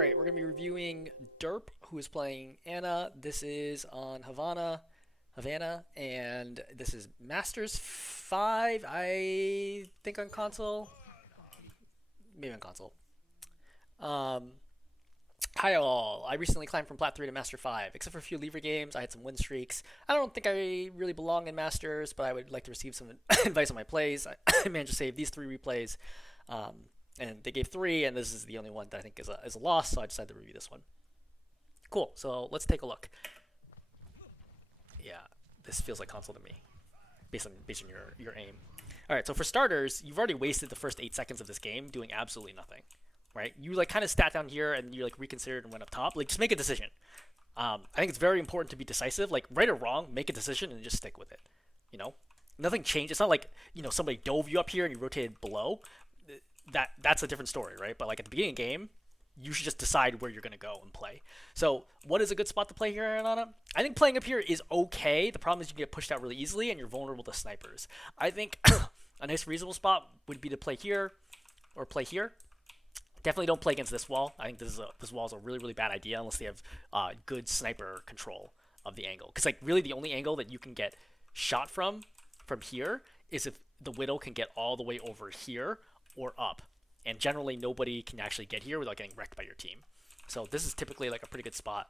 Alright, we're going to be reviewing Derp, who is playing Anna. This is on Havana, and this is Masters 5, I think on console. Maybe on console. Um, Hi all. I recently climbed from Plat 3 to Master 5. Except for a few lever games, I had some win streaks. I don't think I really belong in Masters, but I would like to receive some advice on my plays. I managed to save these 3 replays. Um, and they gave 3, and this is the only one that I think is a loss, so I decided to review this one. Cool, so let's take a look. Yeah, this feels like console to me, based on your aim. Alright, so for starters, you've already wasted the first 8 seconds of this game doing absolutely nothing. Right? You like kind of sat down here and you like reconsidered and went up top. Like just make a decision. I think it's very important to be decisive. Like right or wrong, make a decision and just stick with it. You know, nothing changed. It's not like somebody dove you up here and you rotated below. That's a different story, right? But like at the beginning of the game, you should just decide where you're gonna go and play. So what is a good spot to play here, Anna? I think playing up here is okay. The problem is you can get pushed out really easily and you're vulnerable to snipers. I think a nice reasonable spot would be to play here or play here. Definitely don't play against this wall. I think this wall is a really bad idea unless they have good sniper control of the angle. Because like really the only angle that you can get shot from here is if the Widow can get all the way over here or up. And generally nobody can actually get here without getting wrecked by your team. So this is typically like a pretty good spot.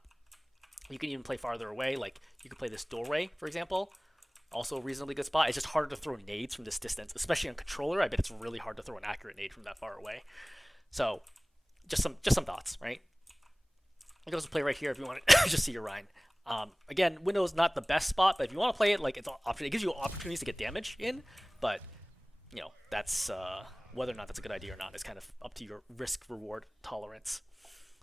You can even play farther away. Like you could play this doorway, for example. Also a reasonably good spot. It's just harder to throw nades from this distance, especially on controller. I bet it's really hard to throw an accurate nade from that far away. So, just some thoughts, right? You can also play right here if you want to just see your Rhine. Again, Window's not the best spot, but if you want to play it, like it gives you opportunities to get damage in. But that's whether or not that's a good idea or not is kind of up to your risk-reward tolerance.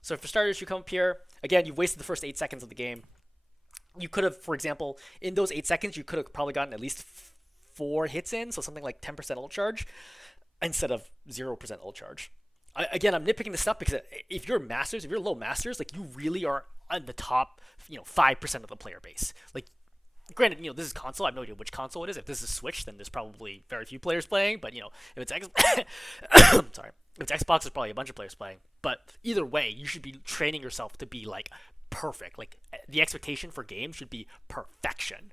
So for starters, you come up here. Again, you've wasted the first 8 seconds of the game. You could have, for example, in those 8 seconds, you could have probably gotten at least 4 hits in, so something like 10% ult charge instead of 0% ult charge. Again, I'm nitpicking this stuff because if you're masters, if you're low masters, like you really are on the top, 5% of the player base. Like, granted, this is console. I have no idea which console it is. If this is Switch, then there's probably very few players playing. But if it's sorry, if it's Xbox, there's probably a bunch of players playing. But either way, you should be training yourself to be like perfect. Like the expectation for games should be perfection.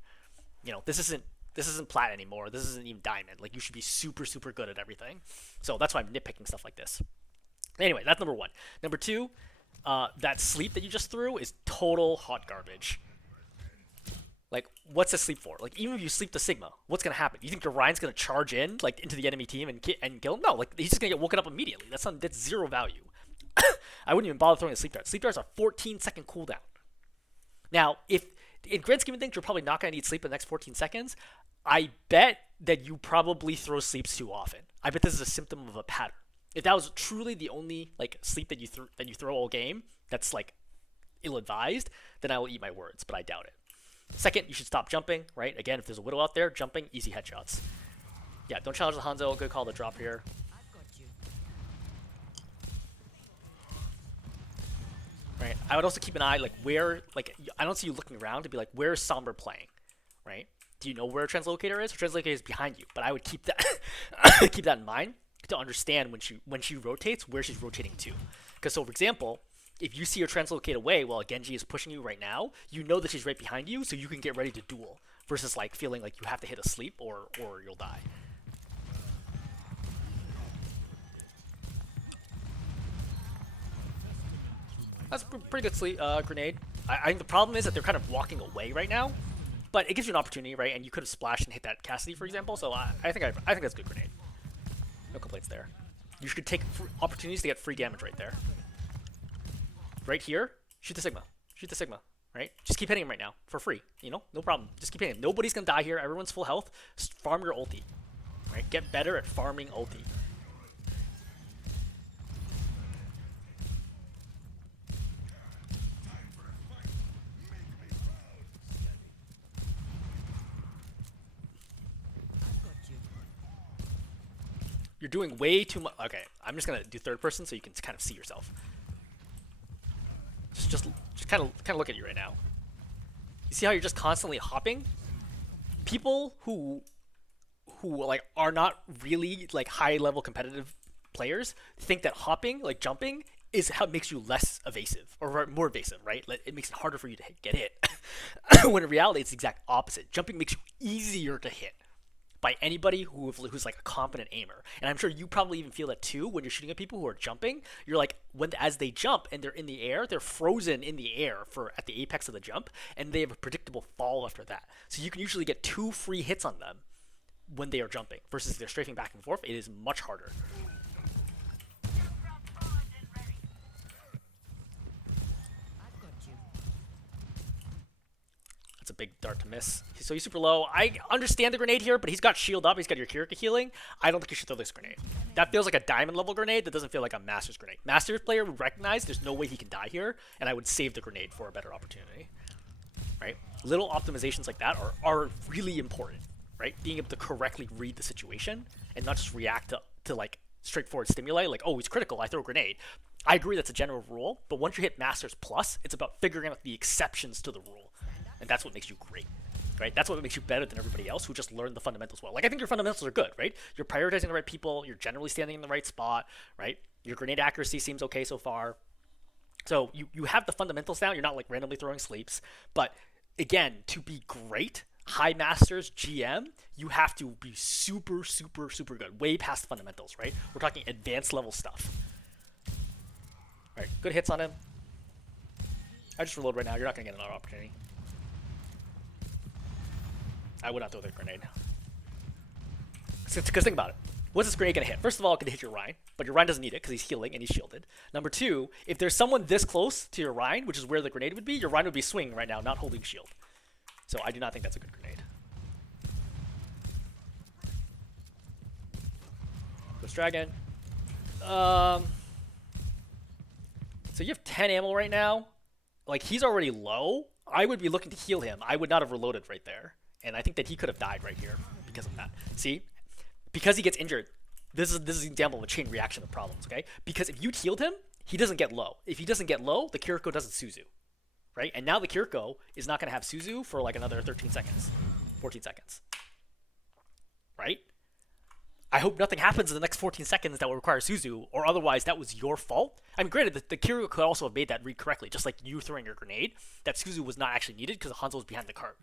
This isn't plat anymore. This isn't even diamond. Like you should be super good at everything. So that's why I'm nitpicking stuff like this. Anyway, that's number 1. Number 2, that sleep that you just threw is total hot garbage. Like, what's a sleep for? Like, even if you sleep the Sigma, what's gonna happen? You think Ryan's gonna charge in, like, into the enemy team and kill him? No, like, he's just gonna get woken up immediately. That's 0 value. I wouldn't even bother throwing a sleep dart. Sleep darts are 14-second cooldown. Now, if in grand scheme of things, you're probably not gonna need sleep in the next 14 seconds. I bet that you probably throw sleeps too often. I bet this is a symptom of a pattern. If that was truly the only like sleep that you throw all game, that's like ill-advised, then I will eat my words, but I doubt it. Second, you should stop jumping, right? Again, if there's a Widow out there, jumping, easy headshots. Yeah, don't challenge the Hanzo. Good call to drop here. Right. I would also keep an eye like where I don't see you looking around to be like where's Somber playing, right? Do you know where Translocator is? Translocator is behind you, but I would keep that keep that in mind to understand when she rotates where she's rotating to. Because so for example, if you see her translocate away while Genji is pushing you right now, you know that she's right behind you, so you can get ready to duel versus like feeling like you have to hit a sleep or you'll die. That's a pretty good sleep grenade. I think the problem is that they're kind of walking away right now, but it gives you an opportunity, right? And you could have splashed and hit that Cassidy, for example. So I think that's a good grenade. No complaints there. You should take opportunities to get free damage right there. Right here, shoot the Sigma. Shoot the Sigma, right? Just keep hitting him right now for free. No problem. Just keep hitting him. Nobody's gonna die here. Everyone's full health. Just farm your ulti, right? Get better at farming ulti. You're doing way too much. Okay, I'm just gonna do third person so you can kind of see yourself. Just kind of look at you right now. You see how you're just constantly hopping? People who like are not really like high level competitive players think that hopping, like jumping, is how it makes you less evasive or more evasive, right? It makes it harder for you to get hit. When in reality, it's the exact opposite. Jumping makes you easier to hit by anybody who's like a competent aimer. And I'm sure you probably even feel that too when you're shooting at people who are jumping. You're like, as they jump and they're in the air, they're frozen in the air at the apex of the jump, and they have a predictable fall after that. So you can usually get 2 free hits on them when they are jumping versus if they're strafing back and forth. It is much harder. That's a big dart to miss. So he's super low. I understand the grenade here, but he's got shield up. He's got your Kirika healing. I don't think you should throw this grenade. That feels like a diamond level grenade. That doesn't feel like a Masters grenade. Masters player would recognize there's no way he can die here, and I would save the grenade for a better opportunity. Right? Little optimizations like that are really important. Right? Being able to correctly read the situation and not just react to like straightforward stimuli, like, oh, he's critical, I throw a grenade. I agree that's a general rule, but once you hit Masters Plus, it's about figuring out the exceptions to the rule. And that's what makes you great, right? That's what makes you better than everybody else who just learned the fundamentals well. Like, I think your fundamentals are good, right? You're prioritizing the right people. You're generally standing in the right spot, right? Your grenade accuracy seems okay so far. So you have the fundamentals down. You're not, like, randomly throwing sleeps. But, again, to be great, high Masters, GM, you have to be super, super, super good. Way past the fundamentals, right? We're talking advanced level stuff. All right, good hits on him. I just reload right now. You're not going to get another opportunity. I would not throw the grenade. Because think about it. What's this grenade going to hit? First of all, it can hit your Rhine, but your Rhine doesn't need it because he's healing and he's shielded. Number 2, if there's someone this close to your Rhine, which is where the grenade would be, your Rhine would be swinging right now, not holding shield. So I do not think that's a good grenade. Ghost Dragon. So you have 10 ammo right now. Like, he's already low. I would be looking to heal him. I would not have reloaded right there. And I think that he could have died right here because of that. See? Because he gets injured, this is an example of a chain reaction of problems, okay? Because if you healed him, he doesn't get low. If he doesn't get low, the Kiriko doesn't Suzu, right? And now the Kiriko is not going to have Suzu for like another 13 seconds, 14 seconds, right? I hope nothing happens in the next 14 seconds that will require Suzu, or otherwise that was your fault. I mean, granted, the Kiriko could also have made that read correctly, just like you throwing your grenade, that Suzu was not actually needed because Hanzo was behind the cart.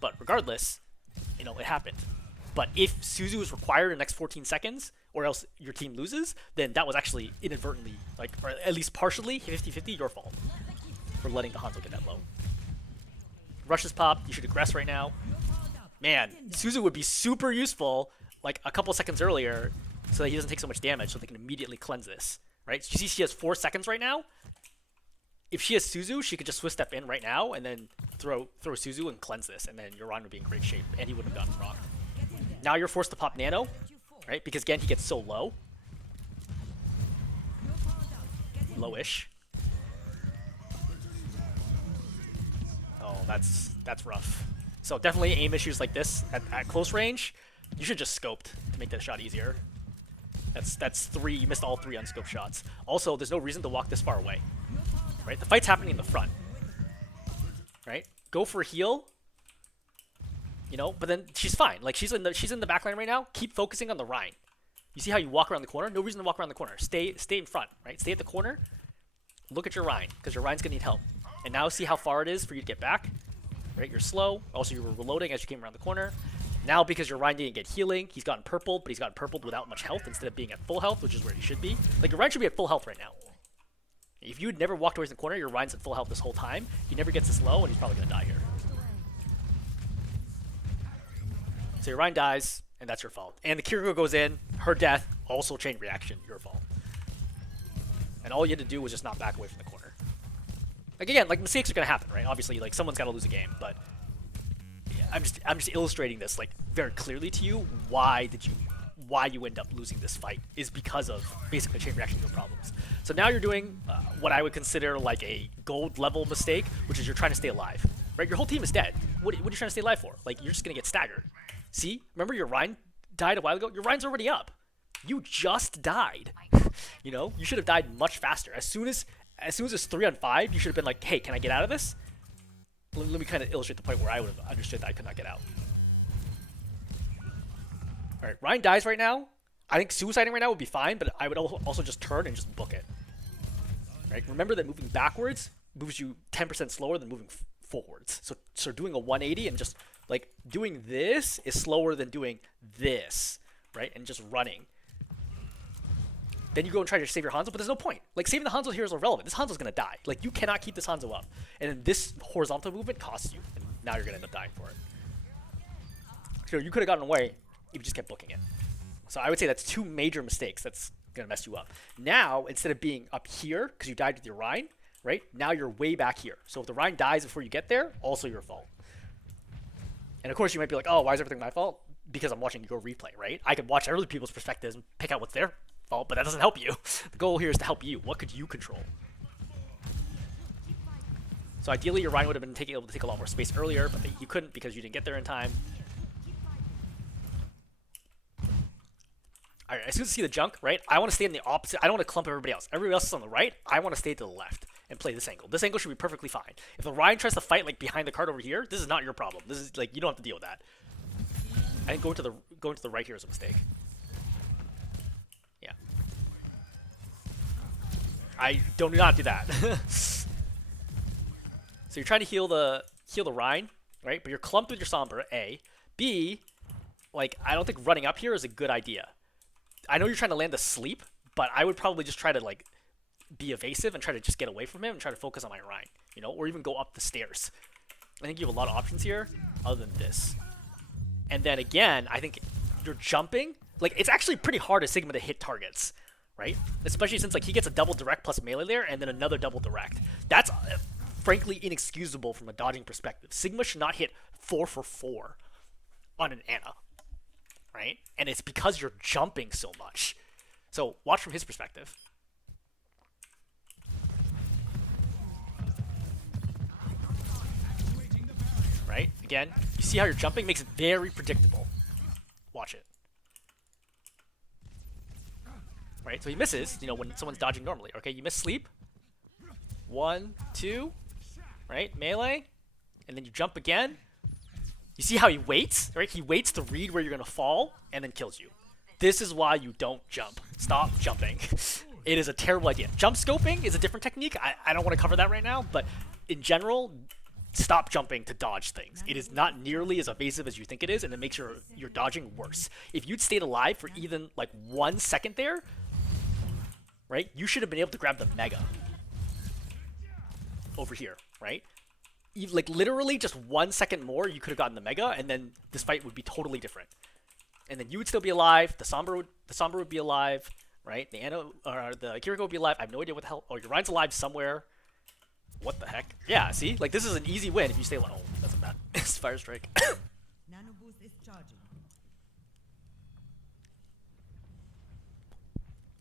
But regardless, you know, it happened. But if Suzu is required in the next 14 seconds, or else your team loses, then that was actually inadvertently, like, or at least partially, 50-50, your fault for letting the Hanzo get that low. Rushes pop, you should aggress right now. Man, Suzu would be super useful, like, a couple seconds earlier, so that he doesn't take so much damage, so they can immediately cleanse this, right? So you see she has 4 seconds right now. If she has Suzu, she could just Swift step in right now and then throw Suzu and cleanse this, and then your Ron would be in great shape, and he wouldn't have gotten rocked. Now you're forced to pop Nano, right? Because again, he gets so low. Lowish. Oh, that's rough. So definitely aim issues like this at close range. You should just scoped to make that shot easier. That's 3. You missed all 3 unscoped shots. Also, there's no reason to walk this far away. Right? The fight's happening in the front. Right? Go for a heal. You know, but then she's fine. Like, she's in the back line right now. Keep focusing on the Rhine. You see how you walk around the corner? No reason to walk around the corner. Stay in front, right? Stay at the corner. Look at your Rhine, because your Rhine's gonna need help. And now see how far it is for you to get back. Right? You're slow. Also, you were reloading as you came around the corner. Now, because your Rhine didn't get healing, he's gotten purpled, but he's gotten purpled without much health instead of being at full health, which is where he should be. Like, your Rhine should be at full health right now. If you had never walked away from the corner, your Rhine's at full health this whole time. He never gets this low, and he's probably gonna die here. So your Rhine dies, and that's your fault. And the Kiriko goes in, her death, also chain reaction, your fault. And all you had to do was just not back away from the corner. Like, again, like, mistakes are gonna happen, right? Obviously, like, someone's gotta lose a game, but yeah, I'm just illustrating this, like, very clearly to you. Why you end up losing this fight is because of basically chain reaction to your problems. So now you're doing what I would consider like a gold level mistake, which is you're trying to stay alive, right? Your whole team is dead. What are you trying to stay alive for? Like, you're just gonna get staggered. See, remember your Rhine died a while ago? Your Rhine's already up. You just died. You know, you should have died much faster. As soon as it's 3 on 5, you should have been like, hey, can I get out of this? Let me kind of illustrate the point where I would have understood that I could not get out. All right, Rhine dies right now. I think suiciding right now would be fine, but I would also just turn and just book it. right? Remember that moving backwards moves you 10% slower than moving forwards. So doing a 180 and just like doing this is slower than doing this, right? And just running. Then you go and try to save your Hanzo, but there's no point. Like, saving the Hanzo here is irrelevant. This Hanzo's gonna die. Like, you cannot keep this Hanzo up. And then this horizontal movement costs you, and now you're gonna end up dying for it. So you could have gotten away if you just kept booking it. So I would say that's two major mistakes that's gonna mess you up. Now, instead of being up here, because you died with your Rhine, right? Now you're way back here. So if the Rhine dies before you get there, also your fault. And of course you might be like, oh, why is everything my fault? Because I'm watching you go replay, right? I could watch other people's perspectives and pick out what's their fault, but that doesn't help you. The goal here is to help you. What could you control? So ideally your Rhine would have been able to take a lot more space earlier, but you couldn't because you didn't get there in time. Alright, as soon as you see the junk, right, I want to stay in the opposite. I don't want to clump everybody else. Everybody else is on the right. I want to stay to the left and play this angle. This angle should be perfectly fine. If the Rhine tries to fight like behind the card over here, this is not your problem. This is like, you don't have to deal with that. I think going to the right here is a mistake. Yeah. Do not do that. So you're trying to heal the Rhine, right? But you're clumped with your Sombra, A. B, like, I don't think running up here is a good idea. I know you're trying to land a sleep, but I would probably just try to, like, be evasive and try to just get away from him and try to focus on my Rhine, you know, or even go up the stairs. I think you have a lot of options here other than this. And then again, I think you're jumping. Like, it's actually pretty hard as Sigma to hit targets, right? Especially since, like, he gets a double direct plus melee there and then another double direct. That's frankly inexcusable from a dodging perspective. Sigma should not hit 4 for 4 on an Ana, right? And it's because you're jumping so much. So watch from his perspective. Right? Again, you see how you're jumping? Makes it very predictable. Watch it. Right? So he misses, you know, when someone's dodging normally. Okay, you miss sleep. 1, 2, right? Melee. And then you jump again. You see how he waits, right? He waits to read where you're going to fall and then kills you. This is why you don't jump. Stop jumping. It is a terrible idea. Jump scoping is a different technique. I don't want to cover that right now, but in general, stop jumping to dodge things. It is not nearly as evasive as you think it is, and it makes your dodging worse. If you'd stayed alive for even like 1 second there, right, you should have been able to grab the Mega over here, right? Like literally just 1 second more, you could have gotten the Mega, and then this fight would be totally different. And then you would still be alive. The Sombra would be alive, right? The Kiriko would be alive. I have no idea what the hell. Oh, your Rhine's alive somewhere. What the heck? Yeah, see? Like, this is an easy win if you stay alive. Oh, that's a bad Fire Strike.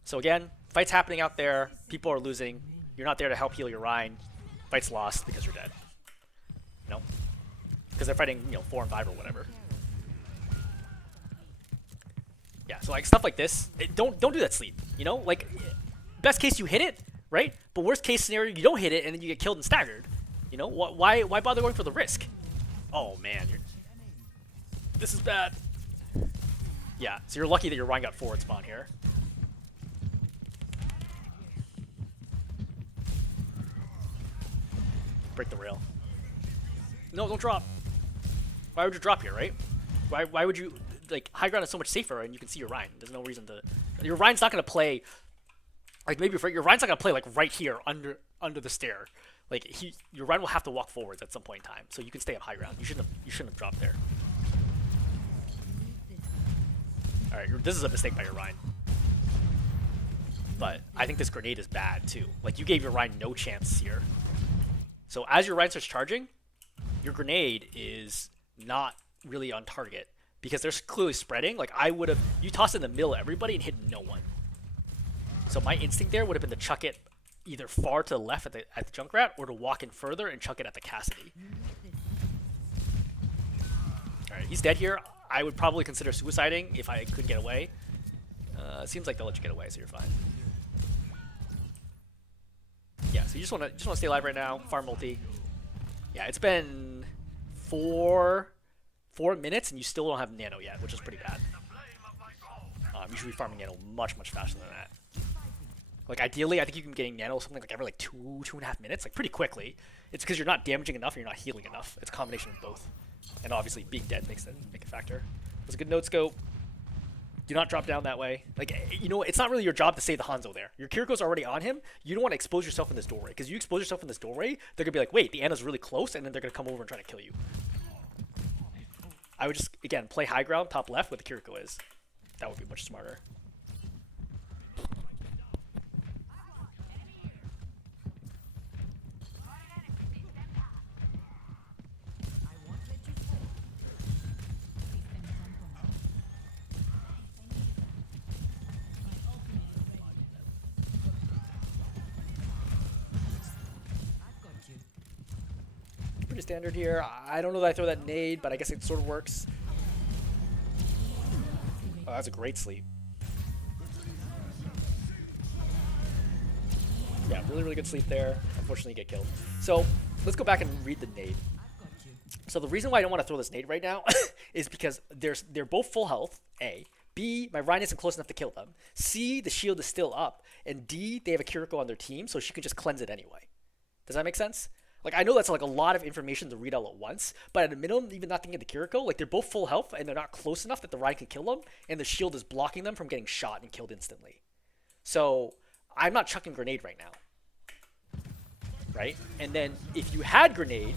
So again, fight's happening out there. People are losing. You're not there to help heal your Rhine. Fight's lost because you're dead. You know? Because they're fighting, you know, 4 and 5 or whatever. Yeah, so like stuff like this, don't do that sleep. You know? Like, best case you hit it, right? But worst case scenario, you don't hit it and then you get killed and staggered. You know, why bother going for the risk? Oh man, this is bad. Yeah, so you're lucky that your Rhine got forward spawn here. Break the rail. No, don't drop. Why would you drop here, right? Why would you, like, high ground is so much safer and you can see your Rhine. There's no reason to, your Rhine's not going to play, like maybe your Rhine's not going to play like right here under the stair. Like your Rhine will have to walk forwards at some point in time, so you can stay up high ground. You shouldn't have dropped there. All right, this is a mistake by your Rhine. But I think this grenade is bad too. Like you gave your Rhine no chance here. So as your Rhine starts charging, your grenade is not really on target because they're clearly spreading. Like you tossed in the middle of everybody and hit no one. So my instinct there would have been to chuck it either far to the left at the Junkrat or to walk in further and chuck it at the Cassidy. All right, he's dead here. I would probably consider suiciding if I couldn't get away. It seems like they'll let you get away, so you're fine. Yeah, so you just want to stay alive right now. Farm multi. Yeah, it's been 4 minutes and you still don't have Nano yet, which is pretty bad. You should be farming Nano much faster than that. Like ideally, I think you can get nano something like every like 2.5 minutes, like pretty quickly. It's because you're not damaging enough, and you're not healing enough. It's a combination of both, and obviously being dead makes it make a factor. It's a good node scope. Do not drop down that way. Like, you know, it's not really your job to save the Hanzo there. Your Kiriko's already on him. You don't want to expose yourself in this doorway, because you expose yourself in this doorway, they're gonna be like, wait, the Ana's really close, and then they're gonna come over and try to kill you. I would just again play high ground, top left, where the Kiriko is. That would be much smarter. Pretty standard here. I don't know that I throw that nade, but I guess it sort of works. Oh, that's a great sleep. Yeah, really, really good sleep there. Unfortunately, you get killed. So let's go back and read the nade. So the reason why I don't want to throw this nade right now is because they're both full health, A. B, my Ryan isn't close enough to kill them. C, the shield is still up. And D, they have a Kiriko on their team, so she can just cleanse it anyway. Does that make sense? Like, I know that's like a lot of information to read all at once, but at a minimum, even not thinking of the Kiriko, like they're both full health and they're not close enough that the Ryan can kill them, and the shield is blocking them from getting shot and killed instantly. So I'm not chucking grenade right now. Right? And then if you had grenade,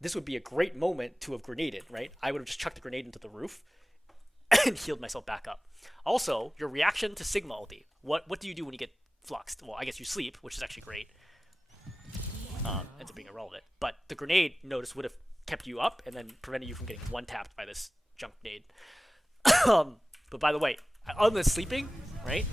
this would be a great moment to have grenaded, right? I would have just chucked the grenade into the roof and healed myself back up. Also, your reaction to Sigma ulti. What do you do when you get fluxed? Well, I guess you sleep, which is actually great. Ends up being irrelevant. But the grenade, notice, would have kept you up and then prevented you from getting one-tapped by this junk nade. But by the way, other than sleeping, right,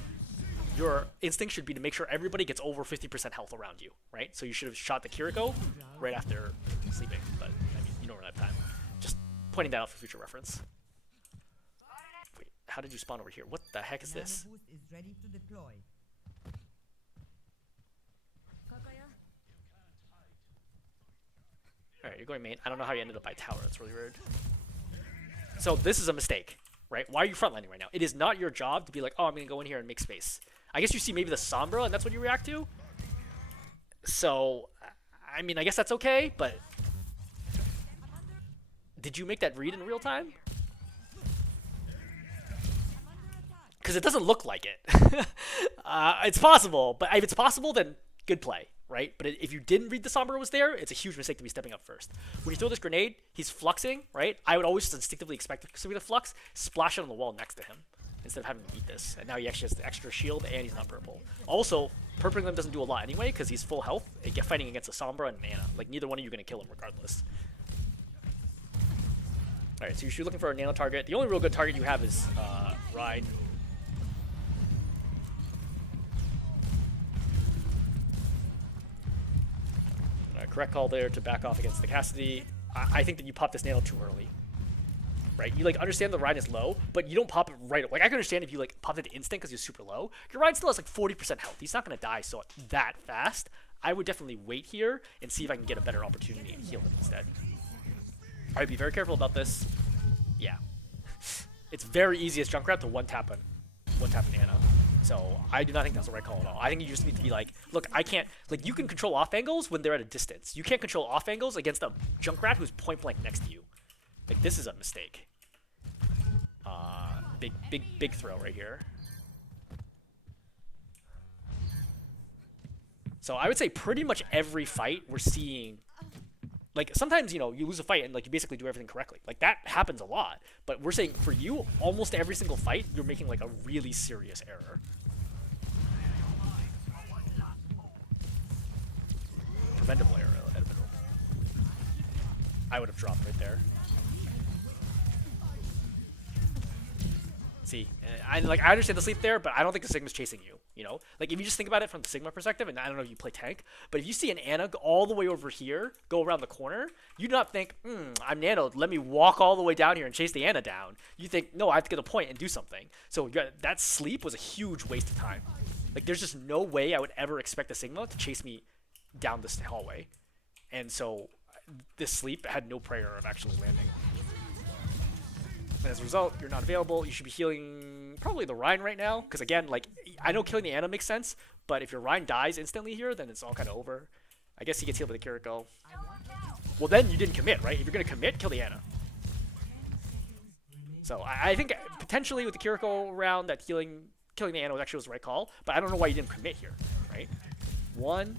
your instinct should be to make sure everybody gets over 50% health around you, right? So you should have shot the Kiriko right after sleeping. But, I mean, you don't really have time. Just pointing that out for future reference. Wait, how did you spawn over here? What the heck is this? Alright, you're going main. I don't know how you ended up by tower. That's really rude. So this is a mistake, right? Why are you frontlining right now? It is not your job to be like, oh, I'm going to go in here and make space. I guess you see maybe the Sombra, and that's what you react to? So, I mean, I guess that's okay, but... Did you make that read in real time? Because it doesn't look like it. It's possible, but if it's possible, then good play, right? But if you didn't read the Sombra was there, it's a huge mistake to be stepping up first. When you throw this grenade, he's fluxing, right? I would always just instinctively expect it to be the flux, splash it on the wall next to him, instead of having to beat this. And now he actually has the extra shield, and he's not purple. Also, purpling them doesn't do a lot anyway, because he's full health, and fighting against a Sombra and Mana. Like, neither one of you are going to kill him regardless. Alright, so you're looking for a nano target. The only real good target you have is Ride. Correct call there to back off against the Cassidy. I think that you pop this nano too early. Right? You like understand the Ride is low, but you don't pop it right away. Like I can understand if you like popped it instant because you're super low. Your Ride still has like 40% health. He's not gonna die so that fast. I would definitely wait here and see if I can get a better opportunity and heal him instead. Alright, be very careful about this. Yeah. It's very easy as Junkrat to one-tap an Ana. So I do not think that's the right call at all. I think you just need to be like, look, I can't, like you can control off angles when they're at a distance. You can't control off angles against a Junkrat who's point blank next to you. Like this is a mistake. Big throw right here. So I would say pretty much every fight we're seeing, like sometimes, you know, you lose a fight and like you basically do everything correctly. Like that happens a lot. But we're saying for you, almost every single fight, you're making like a really serious error. Preventable error at a minimum. I would have dropped right there. See, I understand the sleep there, but I don't think the Sigma's chasing you. You know, like if you just think about it from the Sigma perspective, and I don't know if you play tank, but if you see an Ana go all the way over here, go around the corner, you do not think, I'm nanoed, let me walk all the way down here and chase the Ana down. You think, no, I have to get a point and do something. So that sleep was a huge waste of time. Like there's just no way I would ever expect the Sigma to chase me down this hallway. And so this sleep had no prayer of actually landing. And as a result, you're not available. You should be healing probably the Rhine right now. Because again, like, I know killing the Ana makes sense, but if your Rhine dies instantly here, then it's all kind of over. I guess he gets healed by the Kiriko. Well, then you didn't commit, right? If you're going to commit, kill the Ana. So I think potentially with the Kiriko round, that killing the Ana actually was the right call. But I don't know why you didn't commit here, right? 1,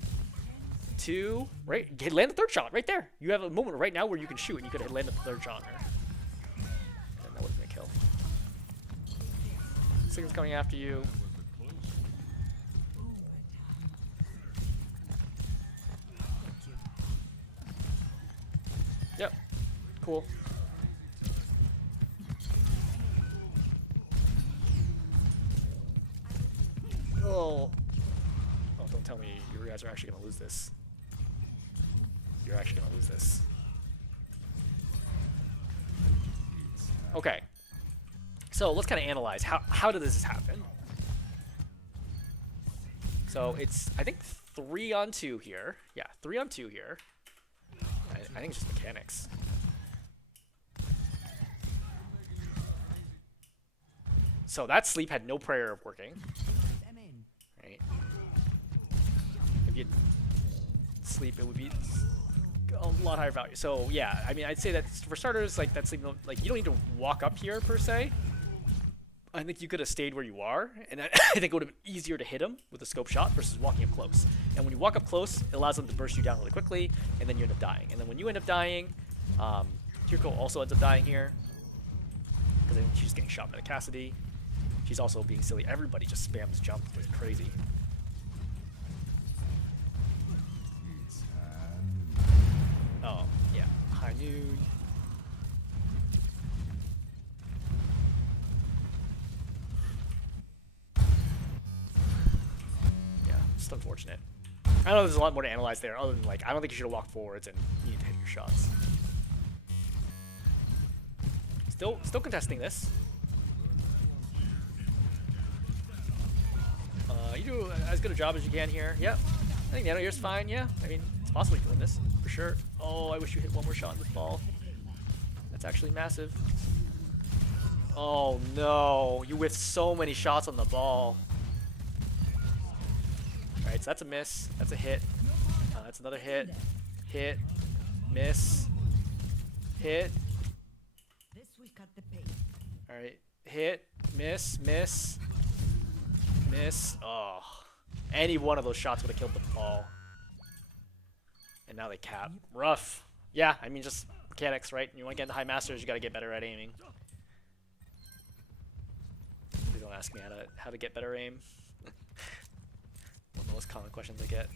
2, right? Land the third shot right there. You have a moment right now where you can shoot, and you could have landed the third shot there. And that would have been a kill. Sigma's coming after you. Yep. Cool. Oh. Oh, don't tell me you guys are actually going to lose this. You're actually going to lose this. Okay. So let's kind of analyze how did this happen? So it's, I think, 3 on 2 here. Yeah, 3 on 2 here. I think it's just mechanics. So that sleep had no prayer of working. Right? If you sleep, it would be a lot higher value. So yeah, I mean, I'd say that for starters, like that sleep, like you don't need to walk up here per se. I think you could have stayed where you are, and I think it would have been easier to hit him with a scope shot versus walking up close. And when you walk up close, it allows them to burst you down really quickly, and then you end up dying. And then when you end up dying, Kiriko also ends up dying here, because I think she's getting shot by the Cassidy. She's also being silly. Everybody just spams jump. It's crazy. Oh, yeah. High noon. Just unfortunate. I know there's a lot more to analyze there, other than like I don't think you should have walked forwards and you need to hit your shots. Still contesting this. You do as good a job as you can here. Yep. I think Nano here's fine. Yeah. I mean, it's possible you can win this for sure. Oh, I wish you hit one more shot in this ball. That's actually massive. Oh no! You whiffed so many shots on the ball. Alright, so that's a miss. That's a hit. That's another hit. Hit. Miss. Hit. Alright. Hit. Miss. Miss. Miss. Oh. Any one of those shots would have killed the ball. And now they cap. Rough. Yeah, I mean, just mechanics, right? You want to get into high masters, you got to get better at aiming. Please don't ask me how to get better aim. One of the most common questions I get.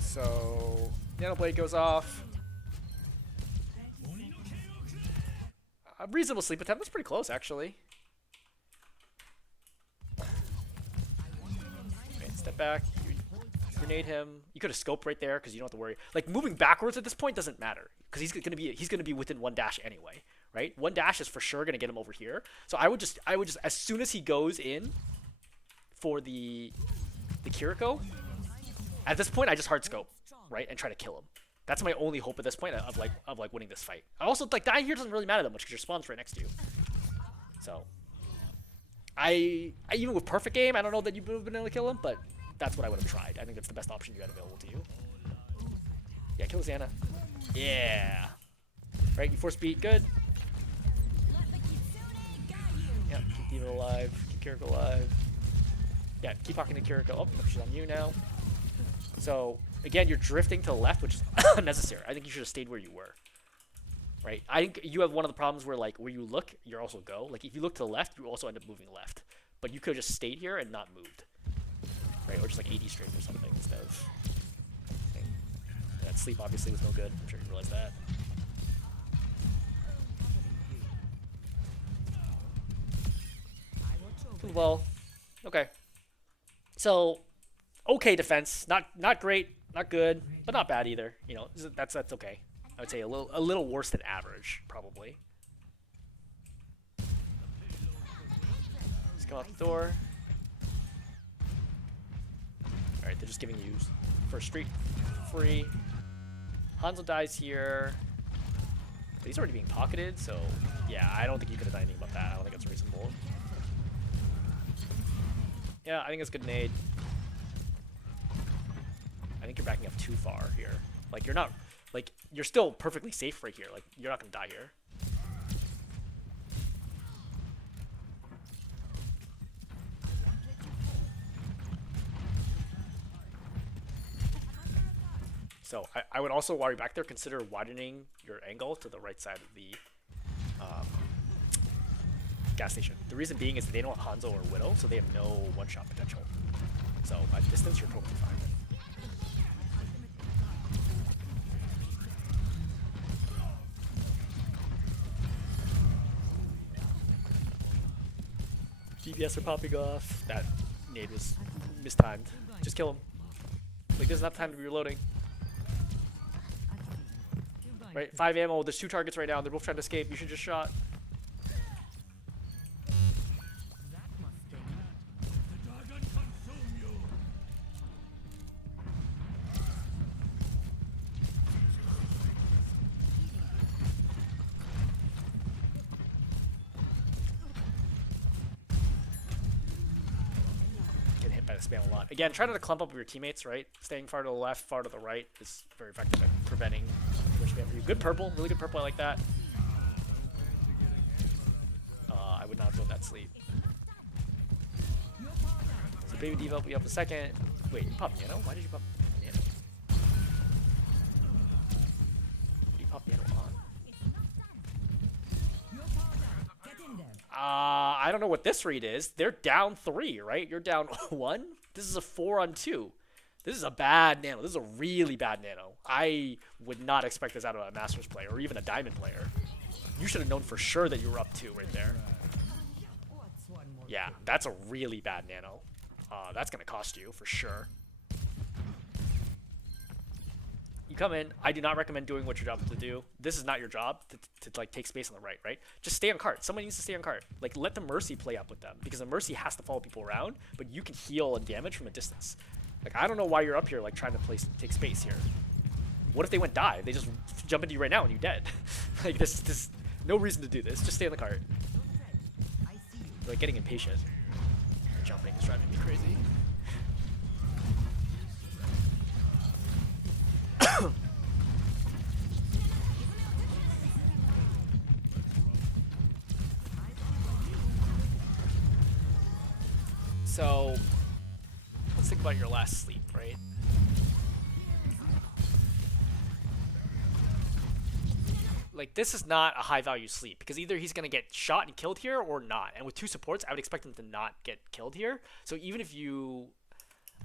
So, Nano Blade goes off. A reasonable sleep attempt. That's pretty close, actually. Okay, step back. You grenade him. You could have scoped right there because you don't have to worry. Like moving backwards at this point doesn't matter because he's gonna be within 1 dash anyway, right? 1 dash is for sure gonna get him over here. So I would just as soon as he goes in for the Kiriko, at this point I just hard scope, right, and try to kill him. That's my only hope at this point of winning this fight. I also like dying here doesn't really matter that much because your spawn's right next to you. So I even with perfect game, I don't know that you would have been able to kill him, but that's what I would have tried. I think that's the best option you had available to you. Yeah, kill Xana. Yeah. Right, you force beat, good. Yeah, keep Diva alive, keep Kiriko alive. Yeah, keep talking to Kiriko. Oh, she's on you now. So again, you're drifting to the left, which is unnecessary. I think you should have stayed where you were. Right? I think you have one of the problems where like where you look, you're also go. Like if you look to the left, you also end up moving left. But you could have just stayed here and not moved. Right? Or just like 80 straight or something instead of. Okay. That sleep obviously was no good. I'm sure you realize that. Well, okay. So Okay defense, not great, not good, but not bad either. You know, that's okay. I would say a little worse than average, probably. Let's go out the door. All right, they're just giving you first street free. Hanzo dies here. But he's already being pocketed, so yeah, I don't think you could have done anything about that. I don't think it's reasonable. Yeah, I think it's a good nade. I think you're backing up too far here. Like, you're not, like, you're still perfectly safe right here. Like, you're not going to die here. So I would also, while you're back there, consider widening your angle to the right side of the gas station. The reason being is that they don't have Hanzo or Widow, so they have no one-shot potential. So at distance, you're totally fine. DPS are popping off. That nade was mistimed. Just kill him. Like, there's not time to be reloading. Right, 5 ammo. There's 2 targets right now. They're both trying to escape. You should just shot. Get hit by the spam a lot. Again, try not to clump up with your teammates, right? Staying far to the left, far to the right is very effective at preventing push spam for you. Good purple, really good purple. I like that. I would not throw that sleep. So baby diva will be up a second. Wait, you popped Nano? Why did you pop Nano? What do you pop Nano on? I don't know what this read is. They're down 3, right? You're down 1? This is a 4-on-2. This is a bad Nano. This is a really bad Nano. I would not expect this out of a Masters player or even a Diamond player. You should have known for sure that you were up 2 right there. Yeah, that's a really bad Nano. That's going to cost you for sure. You come in. I do not recommend doing what your job is to do. This is not your job to like take space on the right? Just stay on cart. Someone needs to stay on cart. Like, let the Mercy play up with them because the Mercy has to follow people around, but you can heal and damage from a distance. Like, I don't know why you're up here like trying to take space here. What if they went dive? They just jump into you right now and you're dead. Like, this no reason to do this. Just stay on the cart. Like, getting impatient. Jumping is driving me crazy. So, let's think about your last sleep, right? Like, this is not a high value sleep because either he's going to get shot and killed here or not. And with 2 supports, I would expect him to not get killed here. So even if you,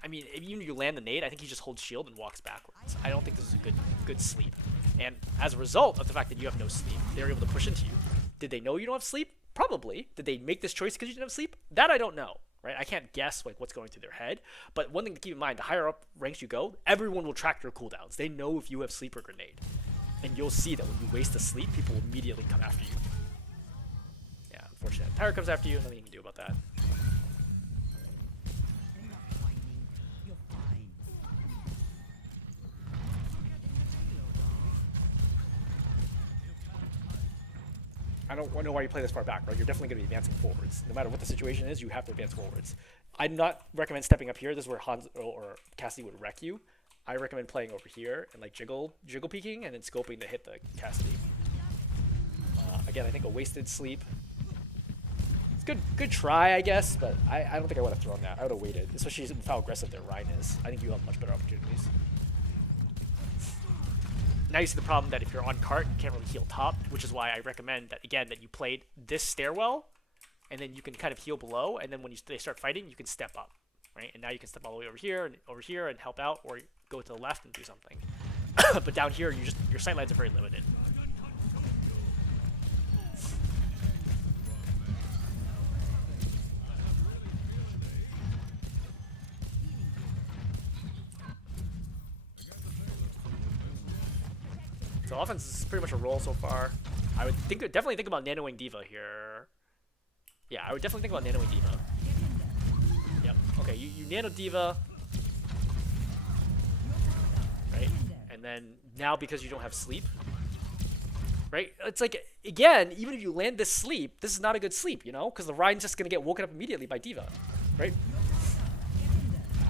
even if you land the nade, I think he just holds shield and walks backwards. I don't think this is a good sleep. And as a result of the fact that you have no sleep, they're able to push into you. Did they know you don't have sleep? Probably. Did they make this choice because you didn't have sleep? That I don't know. Right? I can't guess like what's going through their head. But one thing to keep in mind, the higher up ranks you go, everyone will track your cooldowns. They know if you have sleep or grenade. And you'll see that when you waste a sleep, people will immediately come after you. Yeah, unfortunate. Pyro comes after you, nothing you can do about that. I don't know why you play this far back, right? You're definitely going to be advancing forwards. No matter what the situation is, you have to advance forwards. I'd not recommend stepping up here. This is where Hans or Cassidy would wreck you. I recommend playing over here and like jiggle peeking and then scoping to hit the Cassidy. Again, I think a wasted sleep. It's good try, I guess, but I don't think I would have thrown that. I would have waited, especially with how aggressive their Rhine is. I think you have much better opportunities. Now you see the problem that if you're on cart, you can't really heal top, which is why I recommend that, again, that you played this stairwell, and then you can kind of heal below, and then when they start fighting, you can step up, right? And now you can step all the way over here and help out, or go to the left and do something. But down here, your sight lines are very limited. So offense is pretty much a roll so far. I would definitely think about nanoing D.Va here. Yeah, I would definitely think about nanoing D.Va. Yep. Okay, you nano D.Va. Right? And then now because you don't have sleep. Right? It's like, again, even if you land this sleep, this is not a good sleep, you know? Because the Ryan's just going to get woken up immediately by D.Va. Right?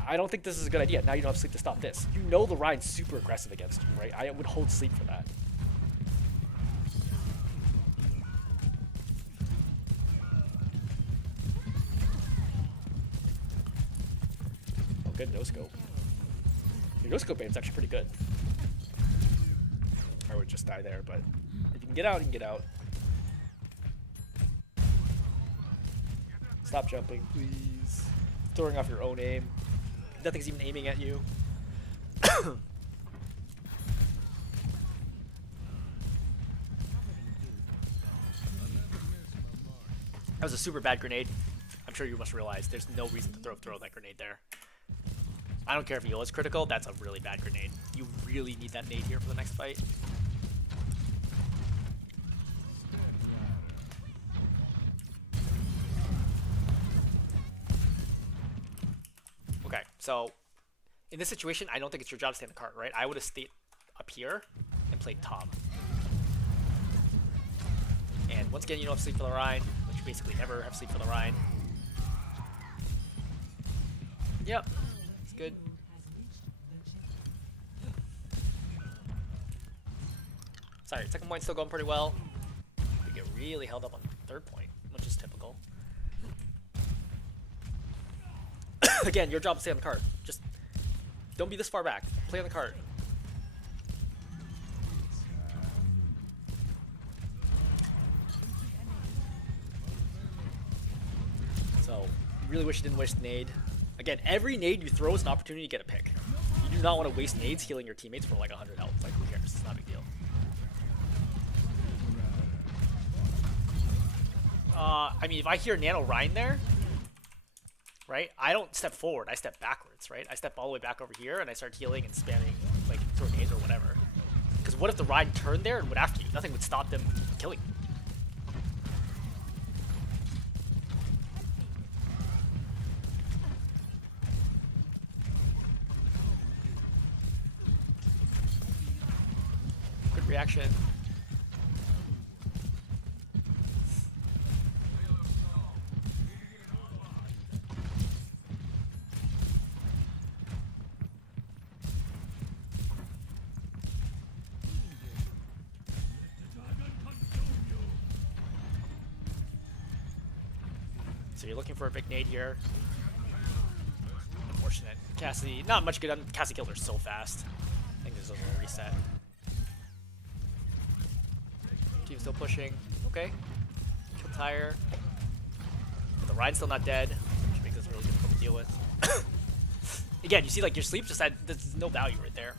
I don't think this is a good idea. Now you don't have sleep to stop this. You know the Ryan's super aggressive against you, right? I would hold sleep for that. Oh, good no-scope. Your no-scope aim's actually pretty good. I would just die there, but if you can get out, you can get out. Stop jumping, please. Throwing off your own aim. Nothing's even aiming at you. That was a super bad grenade. I'm sure you must realize there's no reason to throw that grenade there. I don't care if Eola's critical, that's a really bad grenade. You really need that nade here for the next fight. Okay, so in this situation, I don't think it's your job to stay in the cart, right? I would have stayed up here and played top. And once again, you don't have sleep for the Rhine, which you basically never have sleep for the Rhine. Yep, it's good. Sorry, second point's still going pretty well. We get really held up on third point, which is typical. Again, your job is to stay on the cart. Just don't be this far back. Play on the cart. So, really wish you didn't waste nade. Again, every nade you throw is an opportunity to get a pick. You do not want to waste nades healing your teammates for like 100 health. Like, who cares? It's not a big deal. I mean, if I hear Nano Rhine there, right, I don't step forward, I step backwards, right? I step all the way back over here and I start healing and spamming like tornadoes or whatever. Because what if the Rhine turned there and went after you? Nothing would stop them from killing you. Good reaction. So you're looking for a big nade here. Unfortunate. Cassidy, not much good on Cassidy killed her so fast. I think there's a little reset. Team's still pushing. Okay. Kill tire. But the Rhine's still not dead, which makes this really difficult to deal with. Again, you see like your sleep just had there's no value right there.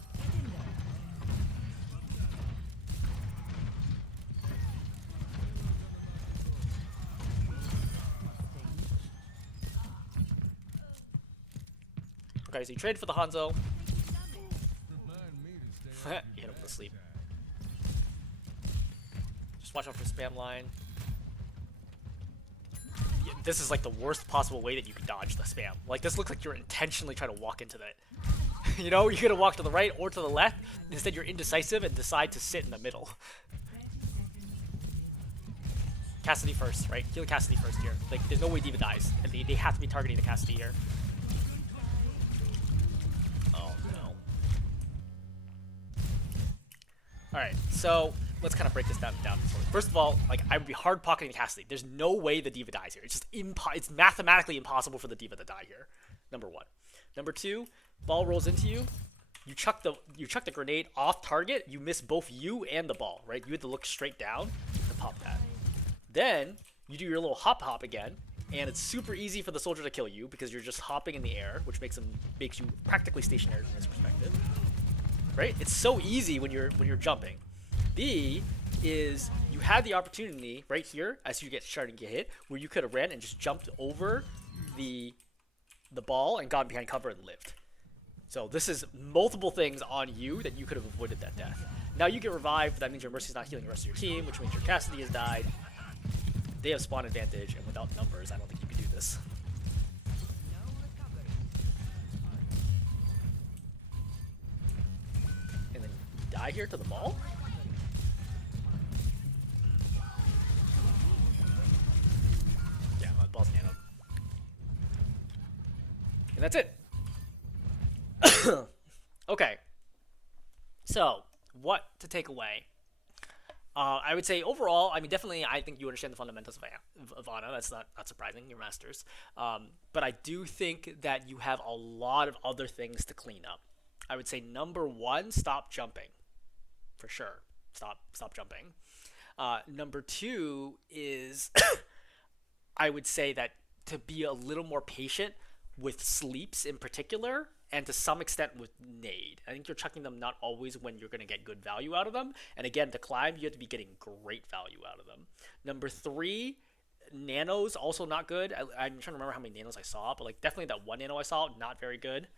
Okay, so you traded for the Hanzo. You hit him with a sleep. Just watch out for spam line. Yeah, this is like the worst possible way that you can dodge the spam. Like this looks like you're intentionally trying to walk into that. You know, you're gonna walk to the right or to the left. Instead, you're indecisive and decide to sit in the middle. Cassidy first, right? Kill Cassidy first here. Like, there's no way D.Va dies. And they have to be targeting the Cassidy here. Alright, so let's kind of break this down. First of all, like I would be hard pocketing Cassidy. There's no way the D.Va dies here. It's just it's mathematically impossible for the D.Va to die here. Number one. Number two, ball rolls into you. You chuck the grenade off target. You miss both you and the ball, right? You had to look straight down to pop that. Then you do your little hop again, and it's super easy for the soldier to kill you because you're just hopping in the air, which makes you practically stationary from this perspective. Right? It's so easy when you're jumping. B is you had the opportunity right here as you starting to get hit where you could have ran and just jumped over the ball and gotten behind cover and lived. So this is multiple things on you that you could have avoided that death. Now you get revived. That means your Mercy's not healing the rest of your team, which means your Cassidy has died. They have spawn advantage, and without numbers, I don't think you can do this. And then die here to the ball? Yeah, the ball's nano. And that's it. Okay. So, what to take away? I would say overall, I mean, definitely, I think you understand the fundamentals of Havana. That's not surprising. You're masters. But I do think that you have a lot of other things to clean up. I would say number one, stop jumping. For sure. Stop jumping. Number two is, I would say that to be a little more patient with sleeps in particular, and to some extent with nade. I think you're chucking them not always when you're going to get good value out of them. And again, to climb, you have to be getting great value out of them. Number three, nanos also not good. I'm trying to remember how many nanos I saw, but like definitely that one nano I saw, not very good.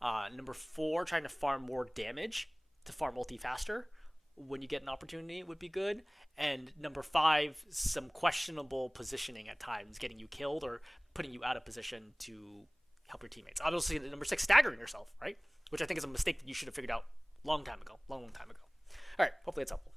Number four, trying to farm more damage to farm multi faster when you get an opportunity would be good. And number five, some questionable positioning at times, getting you killed or putting you out of position to help your teammates. Obviously, number six, staggering yourself, right? Which I think is a mistake that you should have figured out long time ago. All right, hopefully it's helpful.